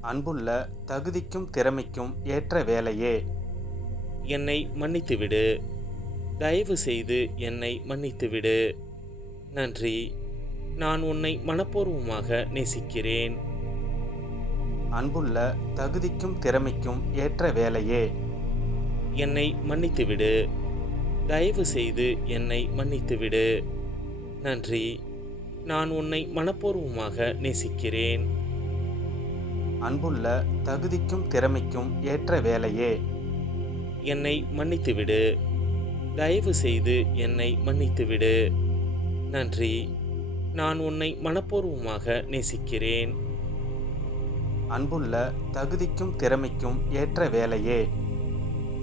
அன்புள்ள தகுதிக்கும் திறமைக்கும் ஏற்ற வேலையே. என்னை மன்னித்துவிடு. தயவு செய்து என்னை மன்னித்துவிடு. நன்றி. நான் உன்னை மனப்பூர்வமாக நேசிக்கிறேன். அன்புள்ள தகுதிக்கும் திறமைக்கும் ஏற்ற வேலையே. என்னை மன்னித்துவிடு. தயவு செய்து என்னை மன்னித்துவிடு. நன்றி. நான் உன்னை மனப்பூர்வமாக நேசிக்கிறேன். அன்புள்ள தகுதிக்கும் திறமைக்கும் ஏற்ற வேலையே. என்னை மன்னித்துவிடு. தயவு செய்து என்னை மன்னித்துவிடு. நன்றி. நான் உன்னை மனப்பூர்வமாக நேசிக்கிறேன். அன்புள்ள தகுதிக்கும் திறமைக்கும் ஏற்ற வேலையே.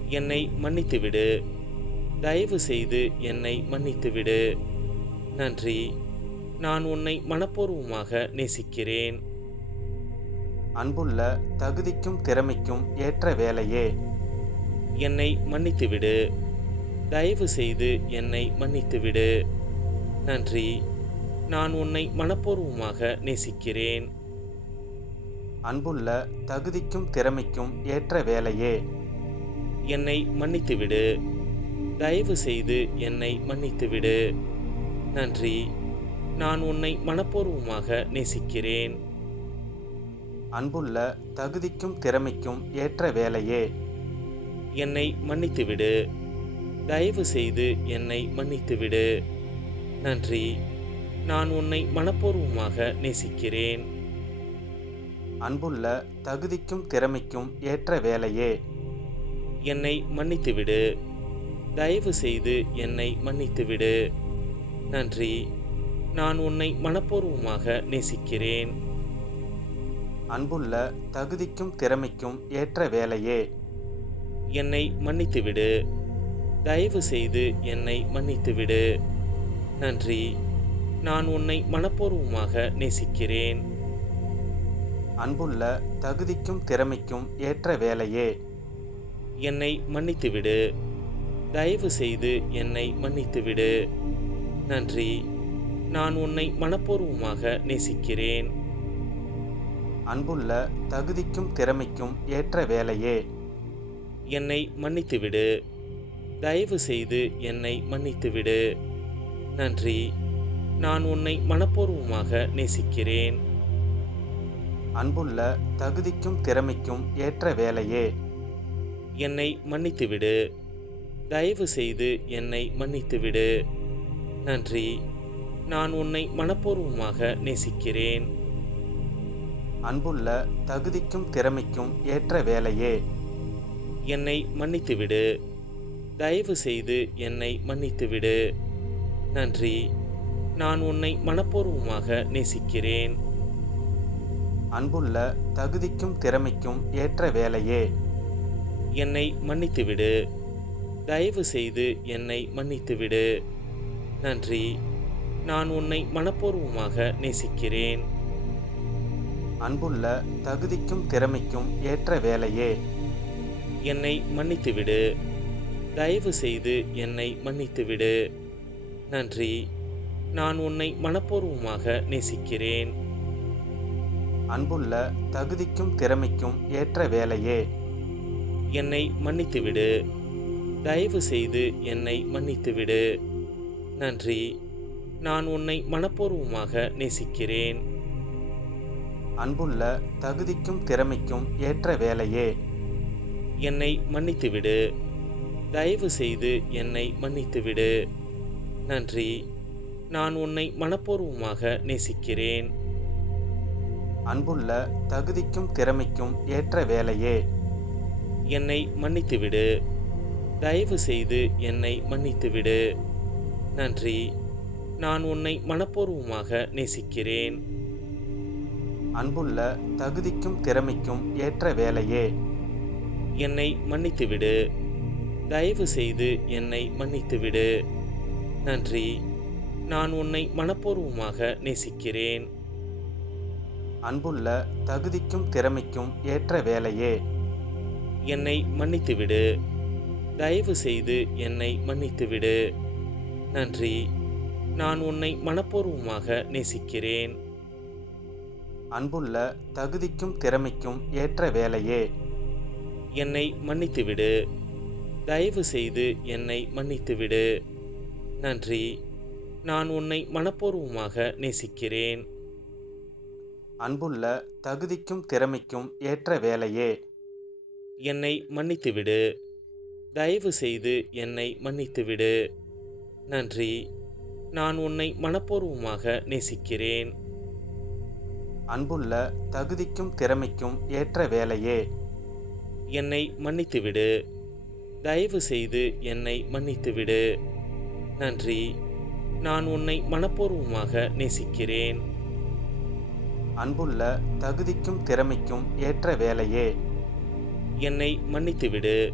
என்னை மன்னித்துவிடு. தயவு செய்து என்னை மன்னித்துவிடு. நன்றி. நான் உன்னை மனப்பூர்வமாக நேசிக்கிறேன். அன்புள்ள தகுதிக்கும் திறமைக்கும் ஏற்ற வேலையே. என்னை மன்னித்துவிடு. தயவு செய்து என்னை மன்னித்துவிடு. நன்றி. நான் உன்னை மனப்பூர்வமாக நேசிக்கிறேன். அன்புள்ள தகுதிக்கும் திறமைக்கும் ஏற்ற வேலையே. என்னை மன்னித்துவிடு. தயவு செய்து என்னை மன்னித்துவிடு. நன்றி. நான் உன்னை மனப்பூர்வமாக நேசிக்கிறேன். அன்புள்ள தகுதிக்கும் திறமைக்கும் ஏற்ற வேலையே. என்னை மன்னித்துவிடு. தயவு செய்து என்னை மன்னித்துவிடு. நன்றி. நான் உன்னை மனப்பூர்வமாக நேசிக்கிறேன். அன்புள்ள தகுதிக்கும் திறமைக்கும் ஏற்ற வேலையே. என்னை மன்னித்துவிடு. தயவு செய்து என்னை மன்னித்துவிடு. நன்றி. நான் உன்னை மனப்பூர்வமாக நேசிக்கிறேன். அன்புள்ள தகுதிக்கும் திறமைக்கும் ஏற்ற வேலையே. என்னை மன்னித்துவிடு. தயவு செய்து என்னை மன்னித்துவிடு. நன்றி. நான் உன்னை மனப்பூர்வமாக நேசிக்கிறேன். அன்புள்ள தகுதிக்கும் திறமைக்கும் ஏற்ற வேலையே. என்னை மன்னித்துவிடு. தயவு செய்து என்னை மன்னித்துவிடு. நன்றி. நான் உன்னை மனப்பூர்வமாக நேசிக்கிறேன். அன்புள்ள தகுதிக்கும் திறமைக்கும் ஏற்ற வேலையே. என்னை மன்னித்துவிடு. தயவு செய்து என்னை மன்னித்துவிடு. நன்றி. நான் உன்னை மனப்பூர்வமாக நேசிக்கிறேன். அன்புள்ள தகுதிக்கும் திறமைக்கும் ஏற்ற வேலையே. என்னை மன்னித்துவிடு. தயவு செய்து என்னை மன்னித்துவிடு. நன்றி. நான் உன்னை மனப்பூர்வமாக நேசிக்கிறேன். அன்புள்ள தகுதிக்கும் திறமைக்கும் ஏற்ற வேலையே. என்னை மன்னித்துவிடு. தயவு செய்து என்னை மன்னித்துவிடு. நன்றி. நான் உன்னை மனப்பூர்வமாக நேசிக்கிறேன். அன்புள்ள தகுதிக்கும் திறமைக்கும் ஏற்ற வேலையே. என்னை மன்னித்துவிடு. தயவு செய்து என்னை மன்னித்துவிடு. நன்றி. நான் உன்னை மனப்பூர்வமாக நேசிக்கிறேன். அன்புள்ள தகுதிக்கும் திறமைக்கும் ஏற்ற வேலையே. என்னை மன்னித்துவிடு. தயவு செய்து என்னை மன்னித்துவிடு. நன்றி. நான் உன்னை மனப்பூர்வமாக நேசிக்கிறேன். அன்புள்ள தகுதிக்கும் திறமைக்கும் ஏற்ற வேலையே. என்னை மன்னித்துவிடு. தயவு செய்து என்னை மன்னித்துவிடு. நன்றி. நான் உன்னை மனப்பூர்வமாக நேசிக்கிறேன். அன்புள்ள தகுதிக்கும் திறமைக்கும் ஏற்ற வேலையே. என்னை மன்னித்துவிடு. தயவு செய்து என்னை மன்னித்துவிடு. நன்றி. நான் உன்னை மனப்பூர்வமாக நேசிக்கிறேன். அன்புள்ள தகுதிக்கும் திறமைக்கும் ஏற்ற வேலையே. என்னை மன்னித்துவிடு. தயவு செய்து என்னை மன்னித்துவிடு. நன்றி. நான் உன்னை மனப்பூர்வமாக நேசிக்கிறேன். அன்புள்ள தகுதிக்கும் திறமைக்கும் ஏற்ற வேலையே. என்னை மன்னித்துவிடு. தயவு செய்து என்னை மன்னித்துவிடு. நன்றி. நான் உன்னை மனப்பூர்வமாக நேசிக்கிறேன். அன்புள்ள தகுதிக்கும் திறமைக்கும் ஏற்ற வேலையே. என்னை மன்னித்துவிடு. தயவு செய்து என்னை மன்னித்துவிடு. நன்றி. நான் உன்னை மனப்பூர்வமாக நேசிக்கிறேன். அன்புள்ள தகுதிக்கும் திறமைக்கும் ஏற்ற வேலையே. என்னை மன்னித்துவிடு. தயவு செய்து என்னை மன்னித்துவிடு. நன்றி. நான் உன்னை மனப்பூர்வமாக நேசிக்கிறேன். அன்புள்ள தகுதிக்கும் திறமைக்கும் ஏற்ற வேலையே. என்னை மன்னித்துவிடு. தயவு செய்து என்னை மன்னித்துவிடு. நன்றி. நான் உன்னை மனப்பூர்வமாக நேசிக்கிறேன். அன்புள்ள தகுதிக்கும் திறமைக்கும் ஏற்ற வேலையே. என்னை மன்னித்துவிடு. தயவு செய்து என்னை மன்னித்துவிடு. நன்றி. நான் உன்னை மனப்பூர்வமாக நேசிக்கிறேன். அன்புள்ள தகுதிக்கும் திறமைக்கும் ஏற்ற வேலையே. என்னை மன்னித்துவிடு.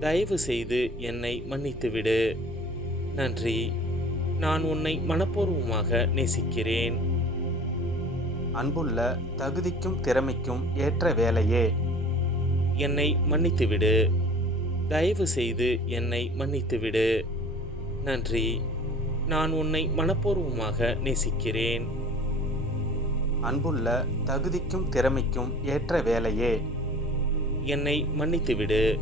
தயவு செய்து என்னை மன்னித்துவிடு. நன்றி. நான் உன்னை மனப்பூர்வமாக நேசிக்கிறேன். அன்புள்ள தகுதிக்கும் திறமைக்கும் ஏற்ற வேலையே. என்னை மன்னித்துவிடு. தயவு செய்து என்னை மன்னித்துவிடு. நன்றி. நான் உன்னை மனப்பூர்வமாக நேசிக்கிறேன். அன்புள்ள தகுதிக்கும் திறமைக்கும் ஏற்ற வேலையே. என்னை மன்னித்துவிடு.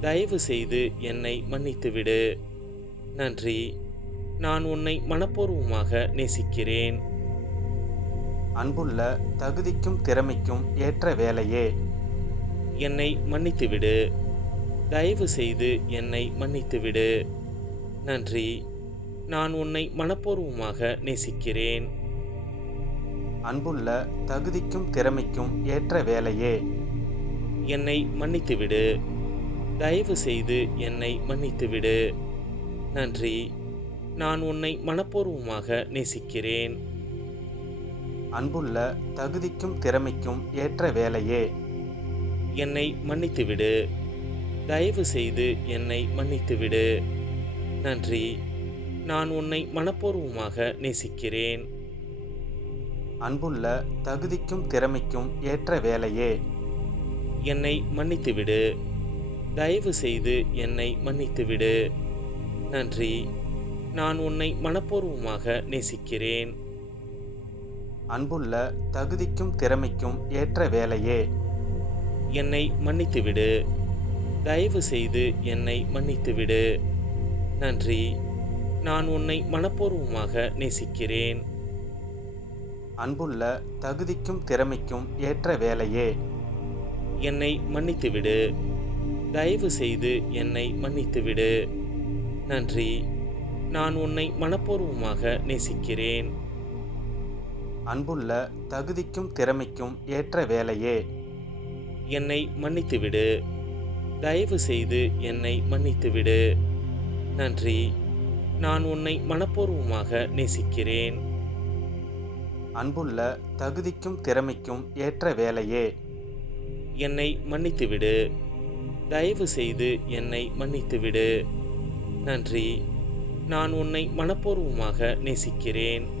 தயவு செய்து என்னை மன்னித்துவிடு. நன்றி. நான் உன்னை மனப்பூர்வமாக நேசிக்கிறேன். அன்புள்ள தகுதிக்கும் திறமைக்கும் ஏற்ற வேலையே. என்னை மன்னித்துவிடு. தயவு செய்து என்னை மன்னித்துவிடு. நன்றி. நான் உன்னை மனப்பூர்வமாக நேசிக்கிறேன். அன்புள்ள தகுதிக்கும் திறமைக்கும் ஏற்ற வேலையே. என்னை மன்னித்துவிடு. தயவு செய்து என்னை மன்னித்துவிடு. நன்றி. நான் உன்னை மனப்பூர்வமாக நேசிக்கிறேன். அன்புள்ள தகுதிக்கும் திறமைக்கும் ஏற்ற வேலையே. என்னை மன்னித்துவிடு. தயவு செய்து என்னை மன்னித்துவிடு. நன்றி. நான் உன்னை மனப்பூர்வமாக நேசிக்கிறேன். அன்புள்ள தகுதிக்கும் திறமைக்கும் ஏற்ற வேலையே. என்னை மன்னித்துவிடு. தயவு செய்து என்னை மன்னித்துவிடு. நன்றி. நான் உன்னை மனப்பூர்வமாக நேசிக்கிறேன். அன்புள்ள தகுதிக்கும் திறமைக்கும் ஏற்ற வேலையே. என்னை மன்னித்துவிடு. தயவு செய்து என்னை மன்னித்துவிடு. நன்றி. நான் உன்னை மனப்பூர்வமாக நேசிக்கிறேன். அன்புள்ள தகுதிக்கும் திறமைக்கும் ஏற்ற வேலையே. என்னை மன்னித்துவிடு. தயவு செய்து என்னை மன்னித்துவிடு. நன்றி. நான் உன்னை மனப்பூர்வமாக நேசிக்கிறேன். அன்புள்ள தகுதிக்கும் திறமைக்கும் ஏற்ற வேலையே. என்னை மன்னித்துவிடு. தயவு செய்து என்னை மன்னித்துவிடு. நன்றி. நான் உன்னை மனப்பூர்வமாக நேசிக்கிறேன். அன்புள்ள தகுதிக்கும் திறமைக்கும் ஏற்ற வேலையே. என்னை மன்னித்துவிடு. தயவு செய்து என்னை மன்னித்துவிடு. நன்றி. நான் உன்னை மனப்பூர்வமாக நேசிக்கிறேன்.